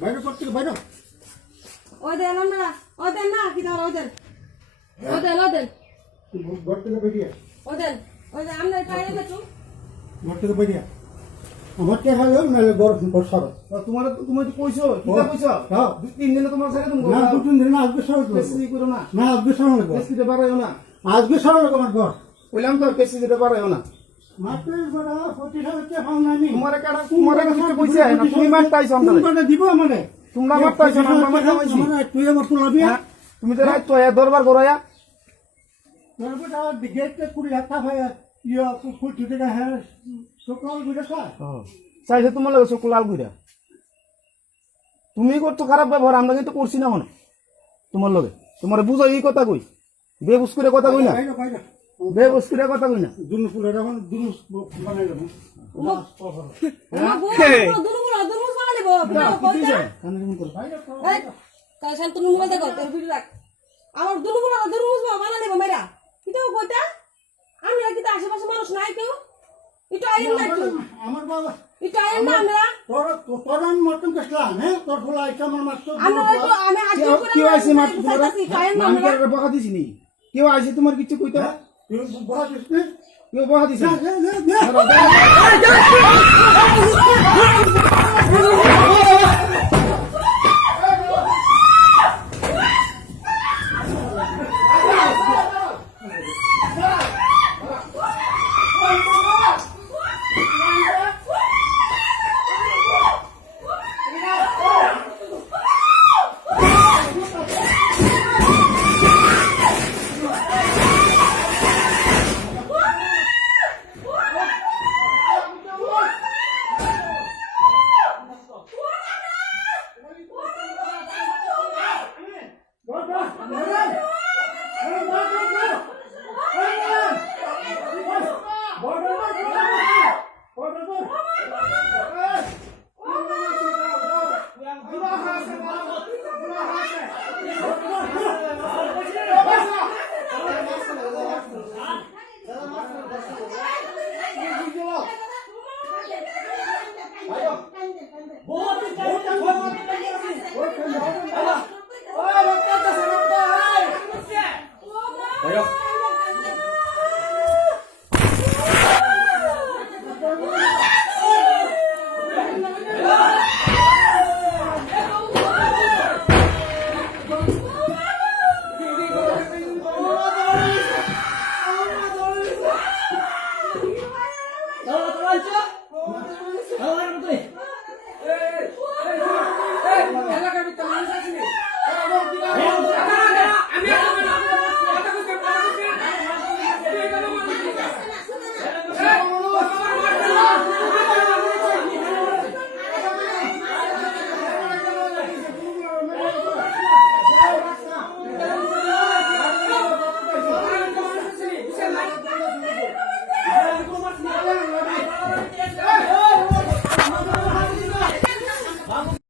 বাইরে করতে বাইরে ওদের আমরা ওদের না কি দাও ওদের ওদের ওদের ঘর থেকে বেরিয়ে ওদের ওদের আমরা পাইলে না তো ঘর থেকে বেরিয়ে আমার কে হয় না গরম বর্ষার তোমার তুমি কইছো কিটা কইছো হ্যাঁ 2-3 দিনে তোমার সাথে তুমি না 2-3 দিন আজকে সবাই বেশি করো না না আজকে সবাই লাগবে বেশি দিতে পারো না আজকে সবাই লাগবে আমার ঘর কইলাম তো বেশি দিতে পারো না মাত্র বড় 25 কে পাও না আমি তোমার কিছু কইছে না তুমি মারতাইছো আমারে তুমি দিব আমারে তোমরা মারতাইছো না আমরা মারতাইছি তুই আমার তুলাবি তুমি তো রাত তো দরবার করায়া তারপর আর গেটে কুড়ি হাতা হয় ইয়া ফুল ঠুকে না হ্যাঁ সকাল গুড়া খায় চাইছে তোমার লাগে চকুলাল গুইরা তুমি করতো খারাপ ব্যবহার আমরা কিন্তু করছি না হনো তোমার লগে তোমার বুঝো এই কথা কই বেবুস করে কথা কই না বাইরে বাইরে বেবুস করে কথা কই না দুনু ফুলের এখন দুনু বানাই দেব দুনুগুলো বানালে কালসান তুমি মোবাইল দেখো তোর ভিডিও রাখ আমার দুনুগুলো বানালে মেরা কিটাও কইতা আমি আর কিটা আশেপাশে মানুষ নাই কেউ এটা আইন না কেউ আমার বাবা এটা আইন না আমরা তোর মতন কসলাম হ্যাঁ তোর ফুল আইটা আমার মাত্র আমরা তো আমি আজ করে কেউ আইছে মার তোমার কায়েন না আমি আমরা করে বকা দিছি নি কেউ আইছে তোমার কিছু কইতা তুই বড় দিছিস কেউ বকা দিছে Tolong,